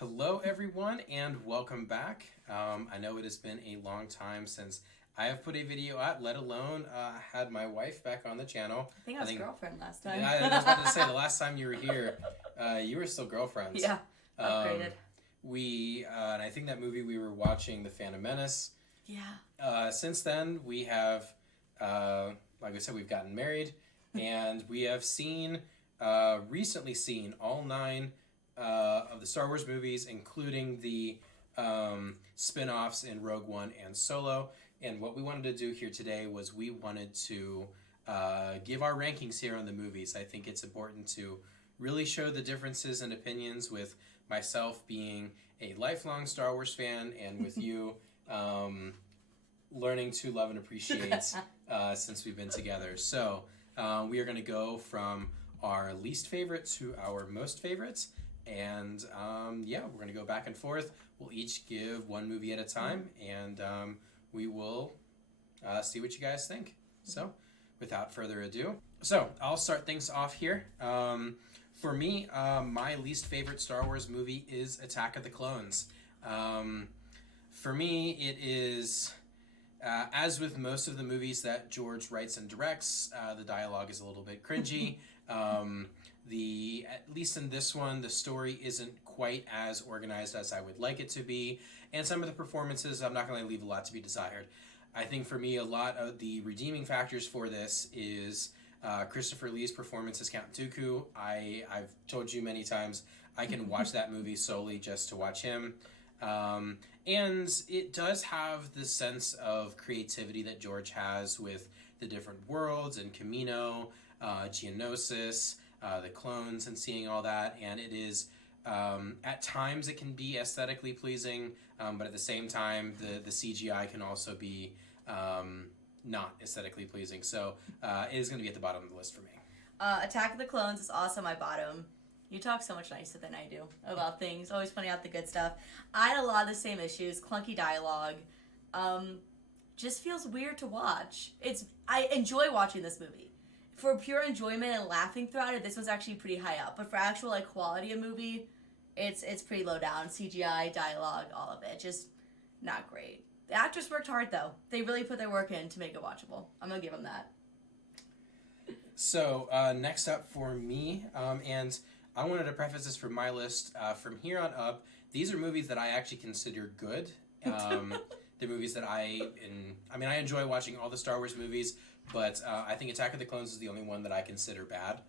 Hello, everyone, and welcome back. I know it has been a long time since I have put a video out, let alone had my wife back on the channel. I think I was girlfriend last time. Yeah, I was about to say, the last time you were here, you were still girlfriends. Yeah, upgraded. And I think that movie we were watching, The Phantom Menace. Yeah. Since then, we have, like I said, we've gotten married, and we have recently seen all 9 of the Star Wars movies, including the spin-offs in Rogue One and Solo. And what we wanted to do here today was we wanted to give our rankings here on the movies. I think it's important to really show the differences in opinions, with myself being a lifelong Star Wars fan and with you learning to love and appreciate since we've been together. So we are going to go from our least favorite to our most favorites. And we're going to go back and forth. We'll each give one movie at a time, and we will see what you guys think. So, without further ado, I'll start things off here. For me, my least favorite Star Wars movie is Attack of the Clones. For me, it is, as with most of the movies that George writes and directs, the dialogue is a little bit cringy. At least in this one, the story isn't quite as organized as I would like it to be, and some of the performances, I'm not going to leave a lot to be desired. I think for me, a lot of the redeeming factors for this is Christopher Lee's performance as Count Dooku. I've told you many times, I can watch that movie solely just to watch him. And it does have the sense of creativity that George has with the different worlds and Camino, Geonosis, the clones, and seeing all that. And it is, at times it can be aesthetically pleasing, but at the same time, the CGI can also be not aesthetically pleasing. So it is going to be at the bottom of the list for me. Attack of the Clones is also my bottom. You talk so much nicer than I do about things. Always pointing out the good stuff. I had a lot of the same issues. Clunky dialogue. Just feels weird to watch. I enjoy watching this movie. For pure enjoyment and laughing throughout it, this one's actually pretty high up. But for actual quality of movie, it's pretty low down. CGI, dialogue, all of it. Just not great. The actors worked hard, though. They really put their work in to make it watchable. I'm going to give them that. So, next up for me, and I wanted to preface this for my list. From here on up, these are movies that I actually consider good. They're movies that I enjoy watching all the Star Wars movies, but I think Attack of the Clones is the only one that I consider bad.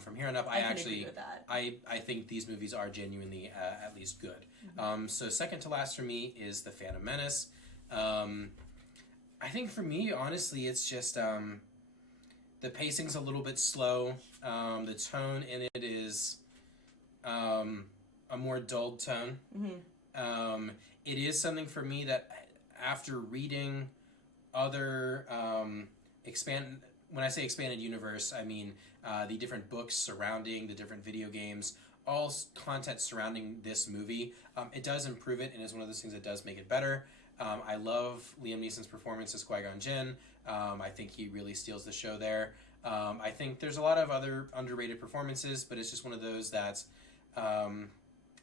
From here on up, I think these movies are genuinely at least good. Mm-hmm. So second to last for me is The Phantom Menace. I think for me, honestly, it's just the pacing's a little bit slow. The tone in it is a more dulled tone. Mm-hmm. It is something for me that after reading other when I say expanded universe, I mean the different books surrounding the different video games, all content surrounding this movie. It does improve it, and is one of those things that does make it better. I love Liam Neeson's performance as Qui-Gon Jinn. I think he really steals the show there. I think there's a lot of other underrated performances, but it's just one of those that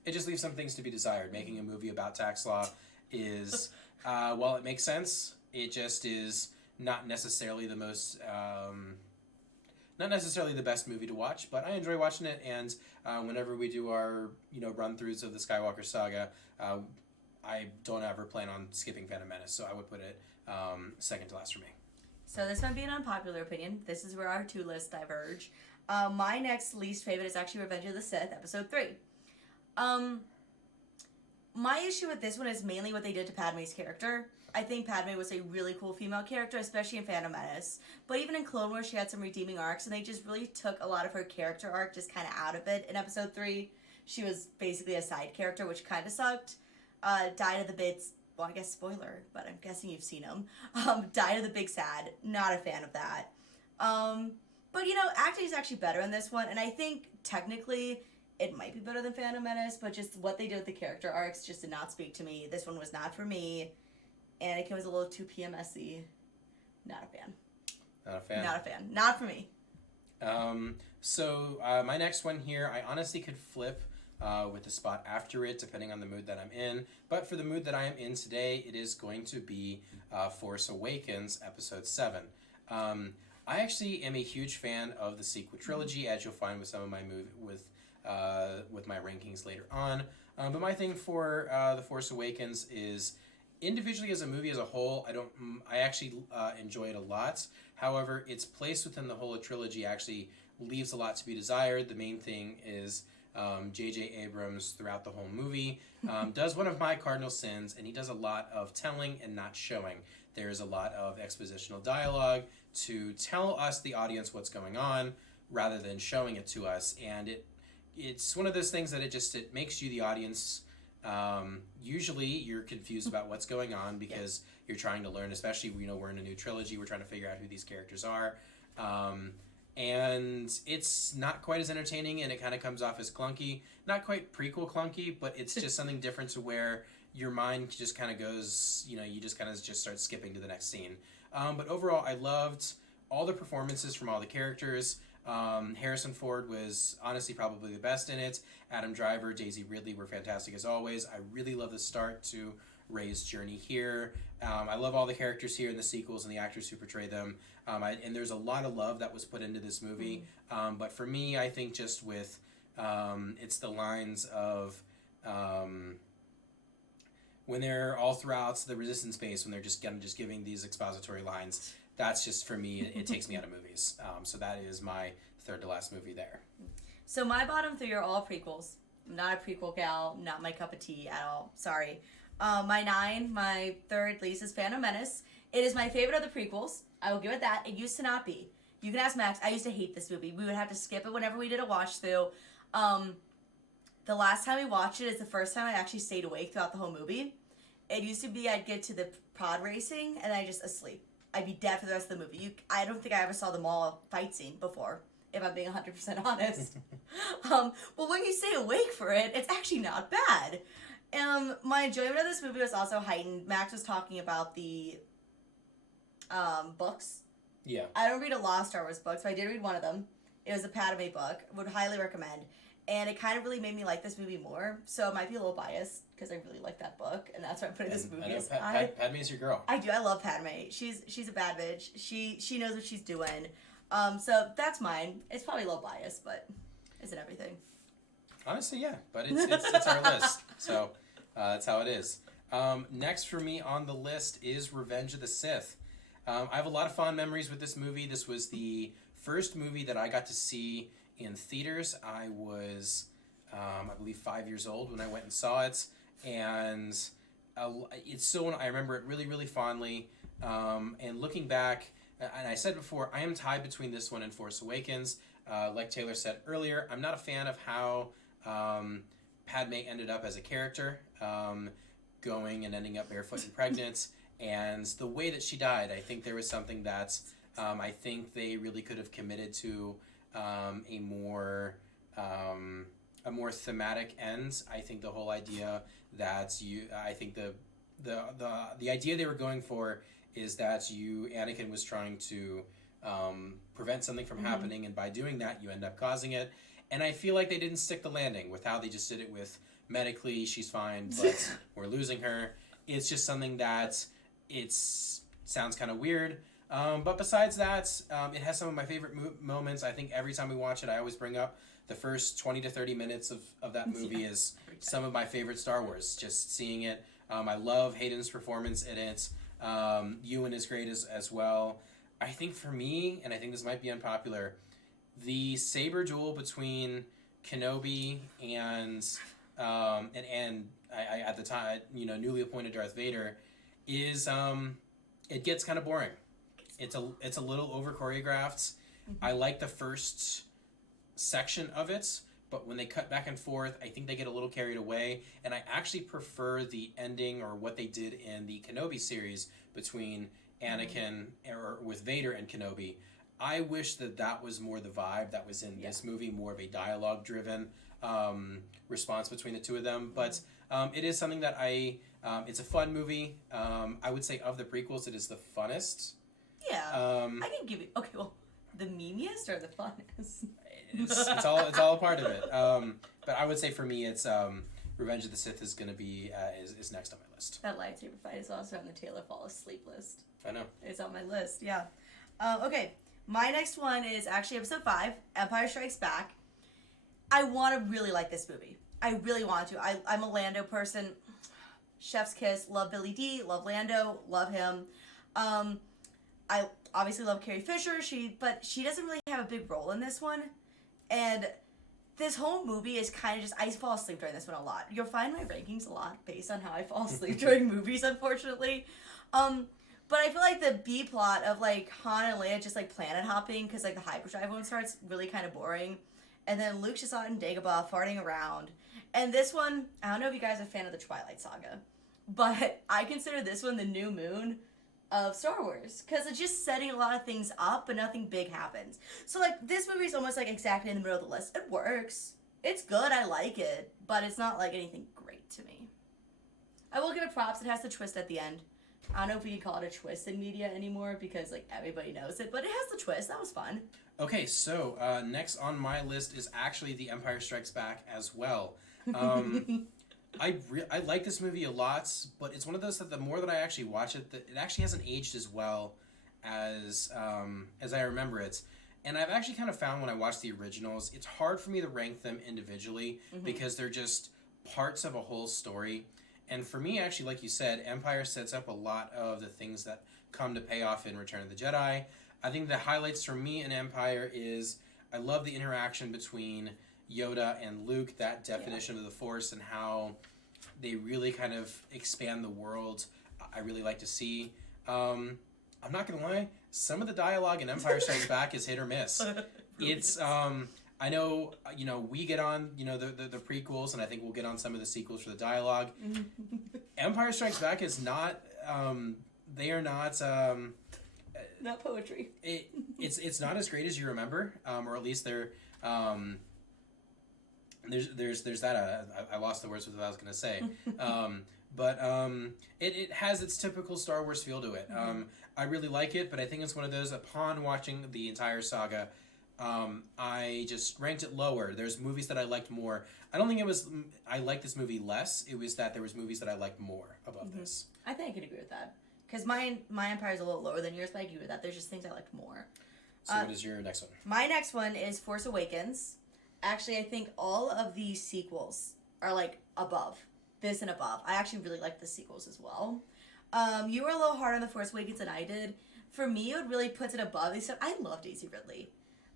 it just leaves some things to be desired. Making a movie about tax law is, while it makes sense, it just is not necessarily the most, not necessarily the best movie to watch, but I enjoy watching it. And whenever we do our run-throughs of the Skywalker saga, I don't ever plan on skipping Phantom Menace, so I would put it second to last for me. So this might be an unpopular opinion. This is where our two lists diverge. My next least favorite is actually Revenge of the Sith, Episode 3. My issue with this one is mainly what they did to Padme's character. I think Padme was a really cool female character, especially in Phantom Menace. But even in Clone Wars, she had some redeeming arcs, and they just really took a lot of her character arc just kind of out of it in Episode 3. She was basically a side character, which kind of sucked. Died of the bits. Well, I guess spoiler, but I'm guessing you've seen him. Died of the big sad. Not a fan of that. But, acting is actually better in this one, and I think technically it might be better than Phantom Menace, but just what they did with the character arcs just did not speak to me. This one was not for me. Anakin was a little too PMS-y. Not a fan. Not a fan? Not a fan. Not for me. So my next one here, I honestly could flip with the spot after it, depending on the mood that I'm in. But for the mood that I am in today, it is going to be Force Awakens Episode 7. I actually am a huge fan of the sequel trilogy, as you'll find with some of my with my rankings later on. But my thing for The Force Awakens is, individually as a movie as a whole, I actually enjoy it a lot. However, its place within the whole trilogy actually leaves a lot to be desired. The main thing is J.J. Abrams, throughout the whole movie, does one of my cardinal sins, and he does a lot of telling and not showing. There's a lot of expositional dialogue to tell us, the audience, what's going on, rather than showing it to us. And it's one of those things that it makes you, the audience, usually you're confused about what's going on because you're trying to learn, especially, we're in a new trilogy, we're trying to figure out who these characters are. And it's not quite as entertaining, and it kind of comes off as clunky. Not quite prequel clunky, but it's just something different to where your mind just kind of goes, you just kind of just start skipping to the next scene. But overall, I loved all the performances from all the characters. Harrison Ford was honestly probably the best in it. Adam Driver, Daisy Ridley were fantastic as always. I really love the start to Rey's journey here. I love all the characters here in the sequels and the actors who portray them. And there's a lot of love that was put into this movie. But for me, I think just with it's the lines of when they're all throughout the Resistance base, when they're just giving these expository lines. That's just, for me, it takes me out of movies. So that is my third to last movie there. So my bottom three are all prequels. I'm not a prequel gal, not my cup of tea at all. Sorry. My third least is Phantom Menace. It is my favorite of the prequels. I will give it that. It used to not be. You can ask Max. I used to hate this movie. We would have to skip it whenever we did a watch through. The last time we watched it is the first time I actually stayed awake throughout the whole movie. It used to be I'd get to the pod racing and I'd just asleep. I'd be dead for the rest of the movie. I don't think I ever saw the mall fight scene before, if I'm being 100% honest. But when you stay awake for it, it's actually not bad. My enjoyment of this movie was also heightened. Max was talking about the books. Yeah. I don't read a lot of Star Wars books, but I did read one of them. It was a Padme book. Would highly recommend. And it kind of really made me like this movie more. So it might be a little biased because I really like that book, and that's why I'm putting this movie as high. Padme's your girl. I do. I love Padme. She's a bad bitch. She knows what she's doing. So that's mine. It's probably a little biased, but isn't everything? Honestly, yeah. But it's our list. So that's how it is. Next for me on the list is Revenge of the Sith. I have a lot of fond memories with this movie. This was the first movie that I got to see in theaters. I was, I believe, 5 years old when I went and saw it, and I remember it really, really fondly. And looking back, and I said before, I am tied between this one and Force Awakens. Like Taylor said earlier, I'm not a fan of how Padme ended up as a character, going and ending up barefoot and pregnant, and the way that she died. I think there was something that I think they really could have committed to a more thematic end. I think the whole idea that I think the idea they were going for is that Anakin was trying to prevent something from happening, and by doing that, you end up causing it. And I feel like they didn't stick the landing with how they just did it with medically, she's fine, but we're losing her. It's just something that sounds kind of weird. But besides that, it has some of my favorite moments. I think every time we watch it, I always bring up the first 20 to 30 minutes of that movie is some of my favorite Star Wars. Just seeing it. I love Hayden's performance in it. Ewan is great as well. I think for me, and I think this might be unpopular, the saber duel between Kenobi and I at the time, newly appointed Darth Vader is it gets kind of boring. It's a little over choreographed. I like the first section of it, but when they cut back and forth, I think they get a little carried away, and I actually prefer the ending or what they did in the Kenobi series between Anakin or with Vader and Kenobi. I wish that was more the vibe that was in this movie, more of a dialogue-driven response between the two of them. But it is something that it's a fun movie. I would say of the prequels, it is the funnest. Yeah, I can give you. Okay, well. the memeiest or the funnest? It's all a part of it. But I would say for me, it's Revenge of the Sith is going to be is next on my list. That lightsaber fight is also on the Taylor Fall Asleep list. I know. It's on my list, yeah. Okay, my next one is actually episode 5, Empire Strikes Back. I want to really like this movie. I really want to. I'm a Lando person. Chef's kiss. Love Billy D. Love Lando. Love him. I obviously love Carrie Fisher. But she doesn't really have a big role in this one. And this whole movie is kind of just, I fall asleep during this one a lot. You'll find my rankings a lot based on how I fall asleep during movies, unfortunately. But I feel like the B plot of like Han and Leia just like planet hopping, because like the hyperdrive one starts really kind of boring. And then Luke's just out in Dagobah farting around. And this one, I don't know if you guys are a fan of the Twilight Saga, but I consider this one the new moon of Star Wars, because it's just setting a lot of things up, but nothing big happens. So like this movie is almost like exactly in the middle of the list. It works. It's good. I like it, but it's not like anything great to me. I will give it props. It has the twist at the end. I don't know if we can call it a twist in media anymore because like everybody knows it, but it has the twist. That was fun. Okay, so next on my list is actually The Empire Strikes Back as well. I like this movie a lot, but it's one of those that the more that I actually watch it, it actually hasn't aged as well as I remember it. And I've actually kind of found when I watch the originals, it's hard for me to rank them individually because they're just parts of a whole story. And for me, actually, like you said, Empire sets up a lot of the things that come to pay off in Return of the Jedi. I think the highlights for me in Empire is I love the interaction between Yoda and Luke, that definition of the Force and how they really kind of expand the world. I really like to see. I'm not going to lie, some of the dialogue in Empire Strikes Back is hit or miss. It's... I know, we get on, the prequels, and I think we'll get on some of the sequels for the dialogue. Empire Strikes Back is not, they are not... not poetry. It's not as great as you remember, or at least they're... There's that, I lost the words with what I was going to say. But it has its typical Star Wars feel to it. I really like it, but I think it's one of those, upon watching the entire saga... I just ranked it lower. There's movies that I liked more. I don't think it was I liked this movie less. It was that there was movies that I liked more above this. I think I can agree with that. Because my Empire is a little lower than yours, but I agree with that. There's just things I liked more. So what is your next one? My next one is Force Awakens. Actually, I think all of these sequels are like above. This and above. I actually really like the sequels as well. You were a little hard on the Force Awakens than I did. For me, it really puts it above. I love Daisy Ridley.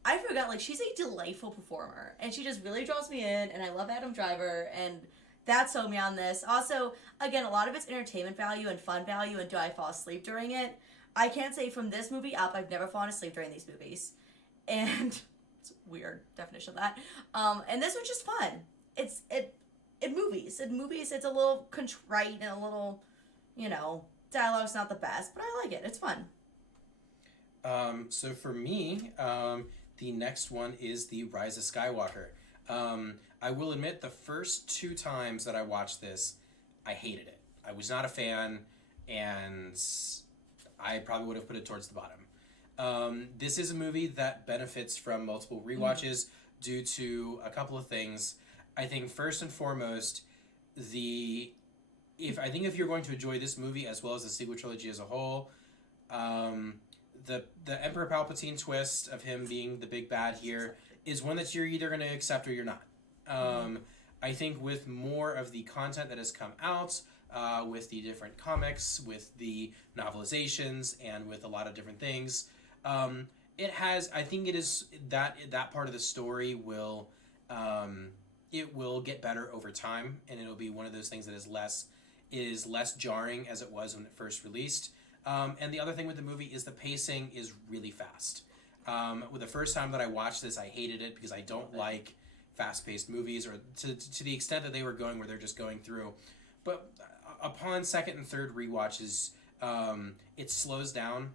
I forgot, like, she's a delightful performer, and she just really draws me in, and I love Adam Driver, and that sold me on this. Also, again, a lot of it's entertainment value and fun value, and do I fall asleep during it? I can't say from this movie up, I've never fallen asleep during these movies. And it's a weird definition of that. And this was just fun. In movies, it's a little contrite and a little, dialogue's not the best, but I like it. It's fun. So for me, the next one is The Rise of Skywalker. I will admit, the first 2 times that I watched this, I hated it. I was not a fan, and I probably would have put it towards the bottom. This is a movie that benefits from multiple rewatches due to a couple of things. I think first and foremost, if you're going to enjoy this movie as well as the sequel trilogy as a whole, the Emperor Palpatine twist of him being the big bad here is one that you're either going to accept or you're not. I think with more of the content that has come out, with the different comics, with the novelizations, and with a lot of different things, I think it is that part of the story will get better over time, and it'll be one of those things that is less jarring as it was when it first released. And the other thing with the movie is the pacing is really fast. With the first time that I watched this, I hated it because I don't like fast-paced movies, or to the extent that they were going where they're just going through. But upon second and third rewatches, it slows down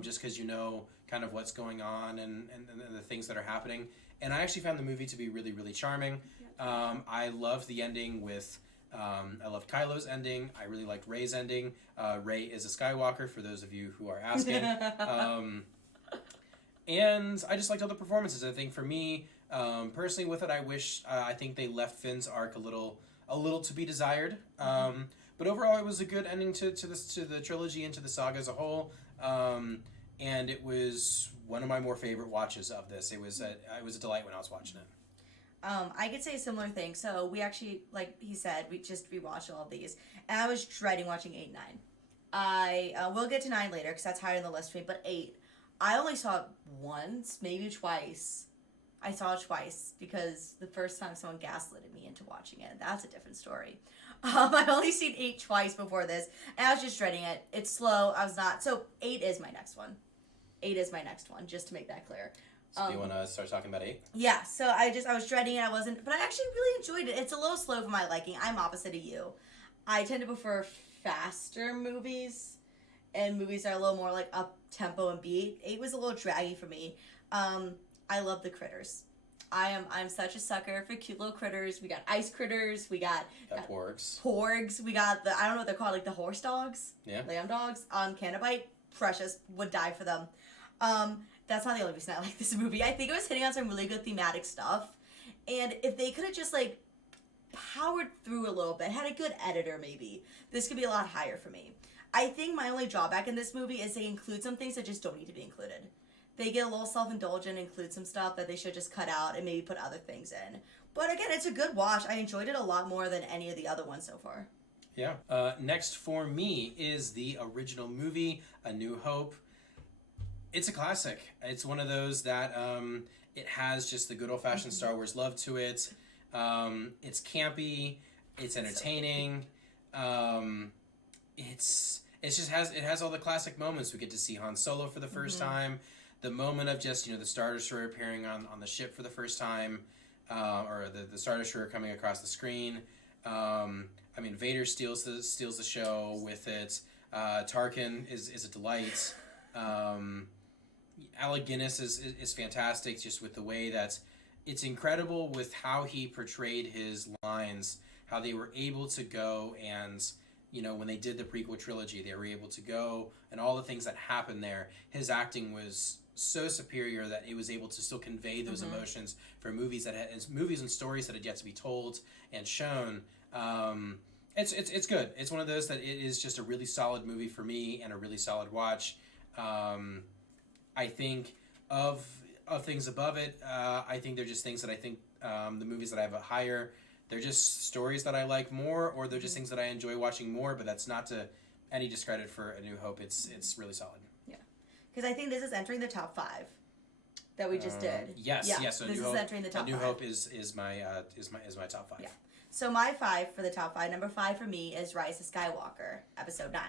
just because you know kind of what's going on and the things that are happening. And I actually found the movie to be really, really charming. I loved the ending with... I loved Kylo's ending. I really liked Rey's ending. Rey is a Skywalker, for those of you who are asking. And I just liked all the performances. I think for me, personally, with it, I think they left Finn's arc a little to be desired. But overall, it was a good ending to the trilogy and to the saga as a whole. And it was one of my more favorite watches of this. It was a delight when I was watching it. I could say a similar thing. So we actually, like he said, we just rewatched all of these, and I was dreading watching 8 and 9. I will get to 9 later because that's higher on the list for me. But 8, I only saw it once, maybe twice. I saw it twice because the first time someone gaslighted me into watching it. That's a different story. I've only seen 8 twice before this, and I was just dreading it. It's slow. I was not. So 8 is my next one. 8 is my next one, just to make that clear. So do you want to start talking about 8? Yeah, so I was dreading it. I wasn't, but I actually really enjoyed it. It's a little slow for my liking. I'm opposite of you. I tend to prefer faster movies and movies that are a little more like up tempo and beat. 8 was a little draggy for me. I love the critters. I'm such a sucker for cute little critters. We got ice critters. We got porgs. Porgs. We got I don't know what they're called, like the horse dogs. Yeah. Lamb dogs. Canabite. Precious. Would die for them. That's not the only reason I like this movie. I think it was hitting on some really good thematic stuff. And if they could have just, like, powered through a little bit, had a good editor maybe, this could be a lot higher for me. I think my only drawback in this movie is they include some things that just don't need to be included. They get a little self-indulgent, include some stuff that they should just cut out and maybe put other things in. But again, it's a good watch. I enjoyed it a lot more than any of the other ones so far. Yeah. Next for me is the original movie, A New Hope. It's a classic. It's one of those that it has just the good old-fashioned Star Wars love to it. It's campy. It's entertaining. It has all the classic moments. We get to see Han Solo for the first time. The moment of just the Star Destroyer appearing on the ship for the first time, or the Star Destroyer coming across the screen. Vader steals the show with it. Tarkin is a delight. Alec Guinness is fantastic, just with the way that it's incredible with how he portrayed his lines, how they were able to go and, when they did the prequel trilogy, they were able to go and all the things that happened there. His acting was so superior that it was able to still convey those emotions for movies and stories that had yet to be told and shown. It's good. It's one of those that it is just a really solid movie for me and a really solid watch. I think of things above it, I think they're just things that I think the movies that I have a higher, they're just stories that I like more, or they're just things that I enjoy watching more, but that's not to any discredit for A New Hope. It's really solid. Yeah. Because I think this is entering the top 5 that we just did. Yes. So this is entering the top 5. A New Hope is my top 5. Yeah. So my 5 for the top 5, number 5 for me is Rise of Skywalker, episode 9.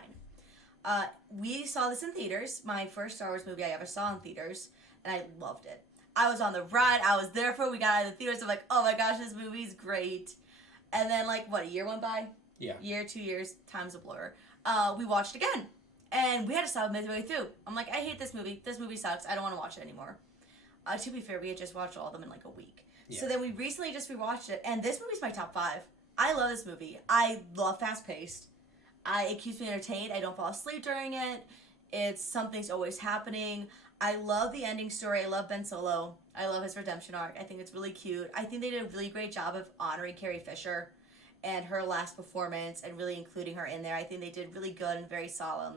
We saw this in theaters, my first Star Wars movie I ever saw in theaters, and I loved it. I was on the ride, I was there for it, we got out of the theaters, I'm like, oh my gosh, this movie's great. And then, a year went by? Yeah. Year, 2 years, time's a blur. We watched it again, and we had to stop midway through. I'm like, I hate this movie sucks, I don't want to watch it anymore. To be fair, we had just watched all of them in a week. Yeah. So then we recently just rewatched it, and this movie's my top 5. I love this movie. I love fast-paced. It keeps me entertained. I don't fall asleep during it. Something's always happening. I love the ending story. I love Ben Solo. I love his redemption arc. I think it's really cute. I think they did a really great job of honoring Carrie Fisher and her last performance and really including her in there. I think they did really good and very solemn.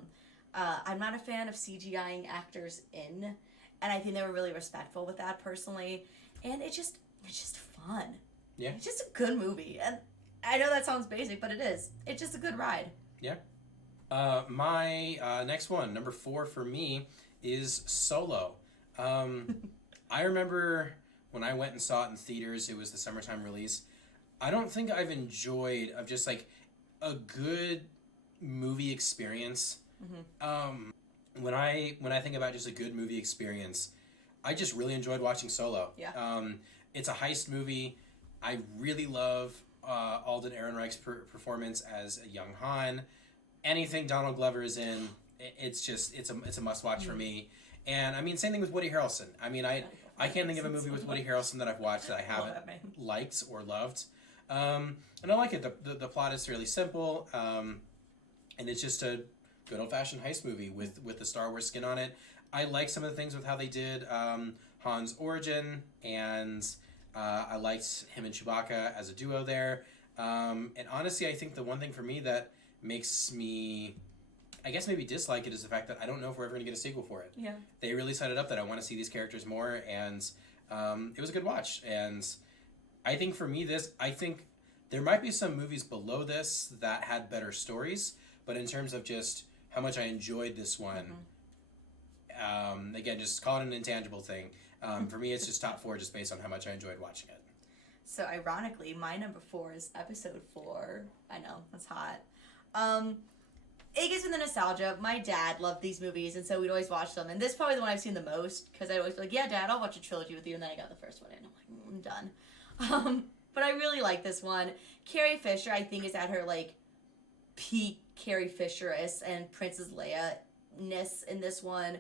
I'm not a fan of CGIing actors in, and I think they were really respectful with that personally. And it's just fun. Yeah. It's just a good movie. And I know that sounds basic, but it is. It's just a good ride. Yeah. My next one, number 4 for me, is Solo. I remember when I went and saw it in theaters, it was the summertime release. I don't think I've enjoyed of just a good movie experience. When I think about just a good movie experience, I just really enjoyed watching Solo. Yeah. It's a heist movie. I really love Alden Ehrenreich's performance as a young Han. Anything Donald Glover is in, it's a must watch for me. And same thing with Woody Harrelson. I can't think of a movie with Woody Harrelson that I've watched that I haven't liked or loved. And I like it. The plot is fairly simple, and it's just a good old fashioned heist movie with the Star Wars skin on it. I like some of the things with how they did Han's origin, and I liked him and Chewbacca as a duo there. And honestly, I think the one thing for me that makes me, I guess, maybe dislike it is the fact that I don't know if we're ever going to get a sequel for it. Yeah. They really set it up that I want to see these characters more, and it was a good watch. And I think for me, I think there might be some movies below this that had better stories, but in terms of just how much I enjoyed this one, again, just call it an intangible thing. For me, it's just top 4 just based on how much I enjoyed watching it. So ironically, my number 4 is episode 4. I know, that's hot. It gives me the nostalgia. My dad loved these movies, and so we'd always watch them. And this is probably the one I've seen the most, because I'd always be like, yeah, Dad, I'll watch a trilogy with you. And then I got the first one, and I'm like, I'm done. But I really like this one. Carrie Fisher, I think, is at her, like, peak Carrie Fisher-ness and Princess Leia-ness in this one.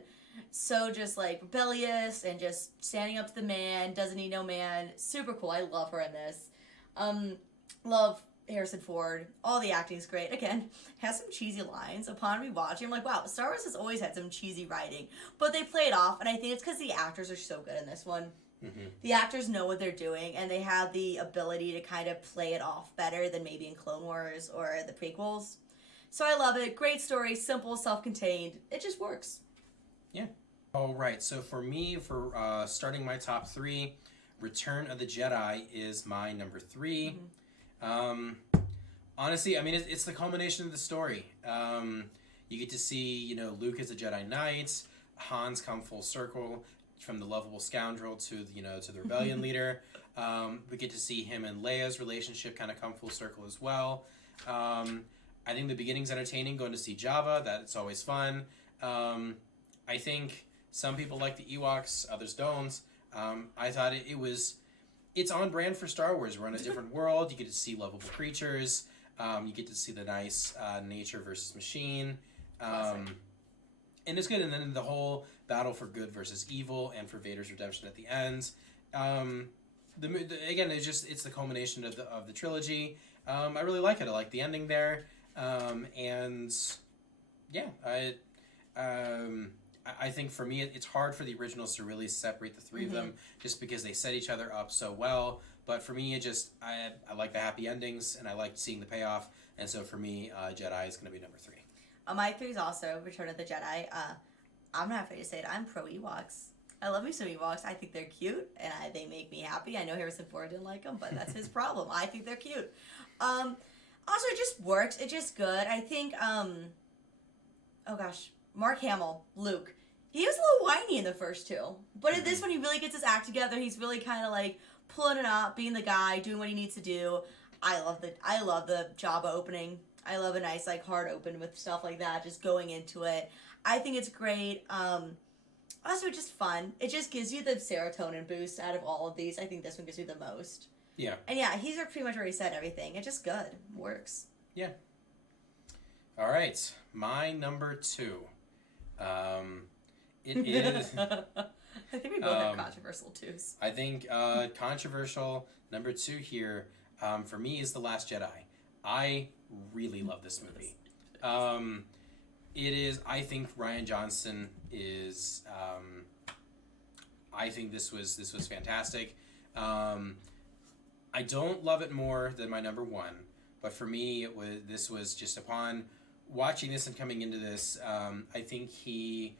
So just, like, rebellious and just standing up to the man, doesn't need no man. Super cool. I love her in this. Love Harrison Ford. All the acting's great. Again, has some cheesy lines. Upon rewatching, I'm like, wow, Star Wars has always had some cheesy writing. But they play it off, and I think it's because the actors are so good in this one. Mm-hmm. The actors know what they're doing, and they have the ability to kind of play it off better than maybe in Clone Wars or the prequels. So I love it. Great story, simple, self-contained. It just works. Yeah. All right. So for me, for starting my top 3, Return of the Jedi is my number 3. Mm-hmm. Honestly, I mean, it's the culmination of the story. You get to see, Luke as a Jedi Knight, Han's come full circle from the lovable scoundrel to the rebellion leader. We get to see him and Leia's relationship kind of come full circle as well. I think the beginning's entertaining, going to see Jabba. That's always fun. I think some people like the Ewoks, others don't. I thought it's on brand for Star Wars. We're in a different world. You get to see lovable creatures. You get to see the nice nature versus machine. And it's good. And then the whole battle for good versus evil and for Vader's redemption at the end. Again, it's the culmination of the trilogy. I really like it. I like the ending there. And yeah, I think for me, it's hard for the originals to really separate the 3 of them just because they set each other up so well. But for me, I like the happy endings, and I like seeing the payoff. And so for me, Jedi is going to be number 3. My 3 is also Return of the Jedi. I'm not afraid to say it. I'm pro Ewoks. I love me some Ewoks. I think they're cute, and they make me happy. I know Harrison Ford didn't like them, but that's his problem. I think they're cute. Also, it just works. It's just good. I think, Mark Hamill, Luke. He was a little whiny in the first 2. But in this one, he really gets his act together. He's really kind of like pulling it up, being the guy, doing what he needs to do. I love the Jabba opening. I love a nice, like, hard open with stuff like that, just going into it. I think it's great. Also, just fun. It just gives you the serotonin boost out of all of these. I think this one gives you the most. Yeah. And yeah, he's pretty much already said everything. It's just good. Works. Yeah. All right. My number 2. It is... I think we both have controversial 2s. I think controversial number 2 here for me is The Last Jedi. I really love this movie. It is, I think Rian Johnson is, I think this was fantastic. I don't love it more than my number 1, but for me, this was just upon watching this and coming into this, I think he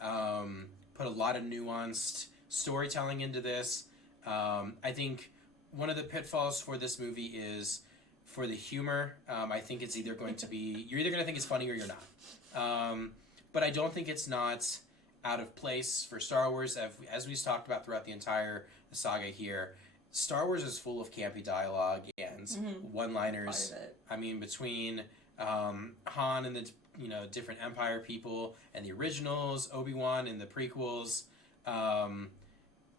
put a lot of nuanced storytelling into this. I think one of the pitfalls for this movie is for the humor. I think it's either going to be, you're either going to think it's funny or you're not. But I don't think it's not out of place for Star Wars. As we've talked about throughout the entire saga here, Star Wars is full of campy dialogue and one-liners. I mean, between Han and the different Empire people and the originals, Obi-Wan and the prequels,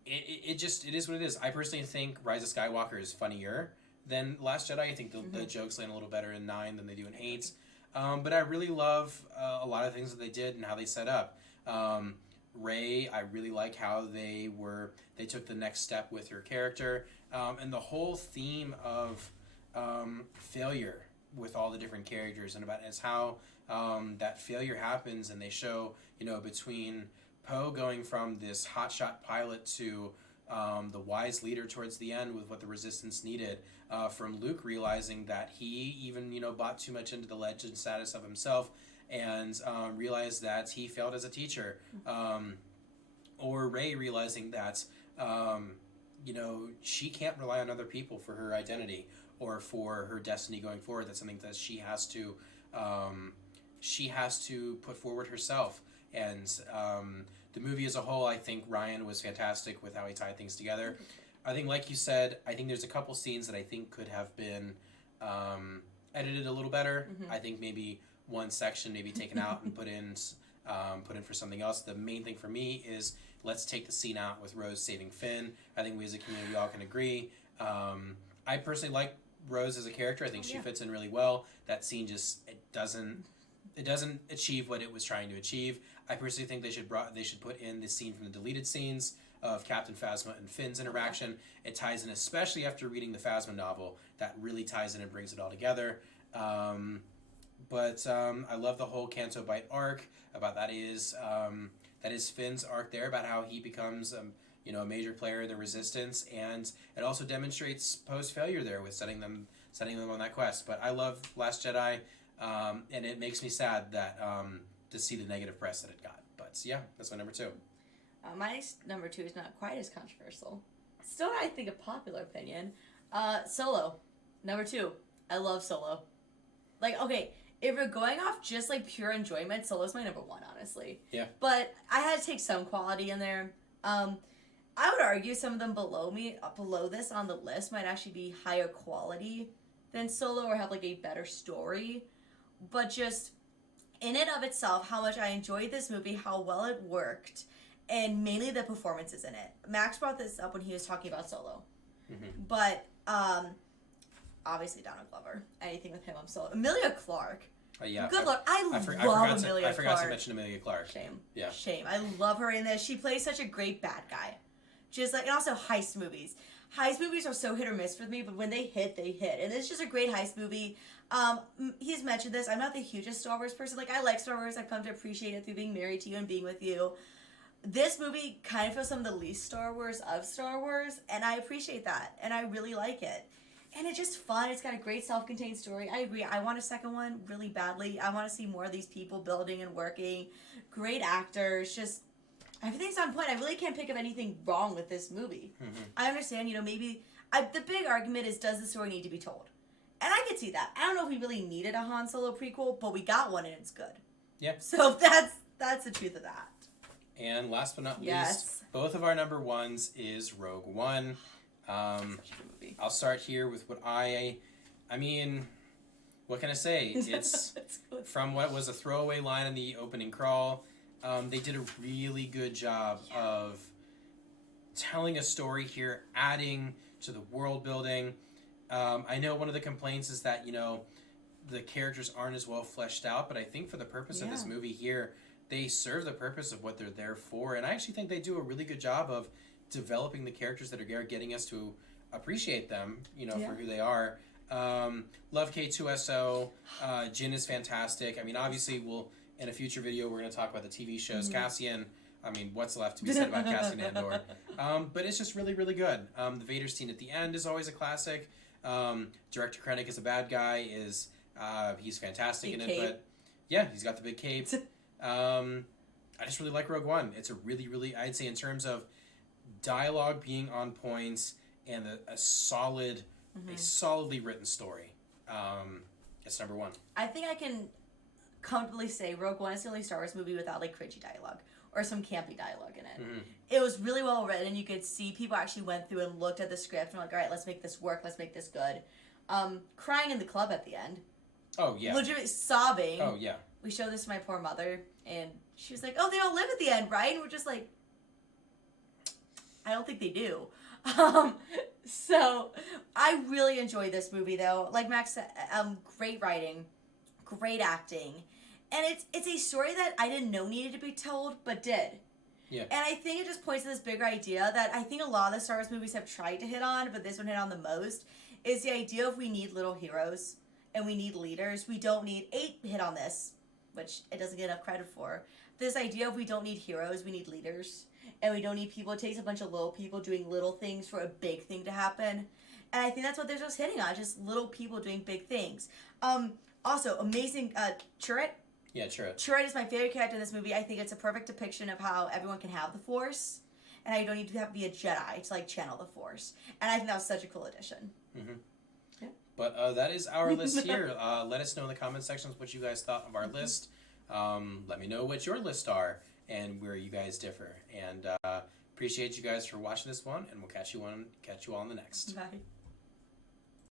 it is what it is. I personally think Rise of Skywalker is funnier than Last Jedi. I think the jokes land a little better in 9 than they do in 8. But I really love a lot of things that they did and how they set up. Rey, I really like how they took the next step with her character, and the whole theme of failure with all the different characters, and about how that failure happens, and they show between Poe going from this hotshot pilot to the wise leader towards the end with what the Resistance needed, from Luke realizing that he even, bought too much into the legend status of himself and realized that he failed as a teacher, or Rey realizing that, she can't rely on other people for her identity or for her destiny going forward. That's something that she has to put forward herself. And the movie as a whole, I think Ryan was fantastic with how he tied things together. I think, like you said, I think there's a couple scenes that I think could have been edited a little better. I think maybe one section maybe taken out and put in for something else. The main thing for me is let's take the scene out with Rose saving Finn. I think we as a community all can agree. I personally like Rose as a character. I think she fits in really well. That scene it doesn't achieve what it was trying to achieve. I personally think they should put in the scene from the deleted scenes of Captain Phasma and Finn's interaction. It ties in, especially after reading the Phasma novel. That really ties in and brings it all together. But I love the whole Canto Bight arc. That is Finn's arc there, about how he becomes a major player in the Resistance, and it also demonstrates Poe's failure there with setting them on that quest. But I love Last Jedi, and it makes me sad that to see the negative press that it got. But yeah, that's my number 2. My number 2 is not quite as controversial. Still, I think a popular opinion. Solo, number 2. I love Solo. Okay, if we're going off just pure enjoyment, Solo's my number 1, honestly. Yeah. But I had to take some quality in there. I would argue some of them below this on the list might actually be higher quality than Solo or have a better story. But just in and of itself, how much I enjoyed this movie, how well it worked, and mainly the performances in it. Max brought this up when he was talking about Solo. But obviously Donald Glover. Anything with him, I'm Solo. Emilia Clarke. Good luck. I love Emilia Clarke. I forgot to mention Emilia Clarke. Shame. Yeah. Shame. I love her in this. She plays such a great bad guy. Just and also heist movies. Heist movies are so hit or miss with me, but when they hit, they hit. And it's just a great heist movie. He's mentioned this. I'm not the hugest Star Wars person. I like Star Wars. I've come to appreciate it through being married to you and being with you. This movie kind of feels some of the least Star Wars of Star Wars, and I appreciate that. And I really like it. And it's just fun. It's got a great self-contained story. I agree. I want a second one really badly. I want to see more of these people building and working. Great actors. Just everything's on point. I really can't pick up anything wrong with this movie. I understand, maybe the big argument is, does the story need to be told? And I could see that. I don't know if we really needed a Han Solo prequel, but we got one and it's good. Yeah. So that's the truth of that. And last but not least, both of our number 1s is Rogue One. I'll start here with what what can I say? It's from what was a throwaway line in the opening crawl. They did a really good job of telling a story here, adding to the world building. I know one of the complaints is that, the characters aren't as well fleshed out, but I think for the purpose of this movie here, they serve the purpose of what they're there for. And I actually think they do a really good job of developing the characters that are getting us to appreciate them, for who they are. Love K2SO. Jin is fantastic. Obviously, in a future video, we're going to talk about the TV shows. Cassian, what's left to be said about Cassian Andor? But it's just really, really good. The Vader scene at the end is always a classic. Director Krennic is a bad guy. He's fantastic in it. Cape. But yeah, he's got the big cape. I just really like Rogue One. It's a really, really, I'd say in terms of dialogue being on point and a solidly written story. It's number 1. I think I can comfortably say Rogue One is the only Star Wars movie without cringy dialogue or some campy dialogue in it. It was really well written. You could see people actually went through and looked at the script and were like, all right, let's make this work. Let's make this good. Crying in the club at the end. Oh, yeah. Legitimately sobbing. Oh, yeah. We showed this to my poor mother, and she was like, oh, they don't live at the end, right? And we're just like, I don't think they do. So I really enjoyed this movie, though. Like Max said, great writing, great acting. And it's a story that I didn't know needed to be told, but did. Yeah. And I think it just points to this bigger idea that I think a lot of the Star Wars movies have tried to hit on, but this one hit on the most, is the idea of we need little heroes and we need leaders. We don't need 8 hit on this. which it doesn't get enough credit for. This idea of we don't need heroes, we need leaders. And we don't need people. It takes a bunch of little people doing little things for a big thing to happen. And I think that's what they're just hitting on, just little people doing big things. Also, amazing Chirrut. Yeah, Chirrut. Chirrut is my favorite character in this movie. I think it's a perfect depiction of how everyone can have the Force. And I don't need to have to be a Jedi to, like, channel the Force. And I think that was such a cool addition. Mm-hmm. Yeah. But that is our list here. Let us know in the comment sections what you guys thought of our list. Let me know what your lists are and where you guys differ. And appreciate you guys for watching this one, and we'll catch you all on the next. Bye.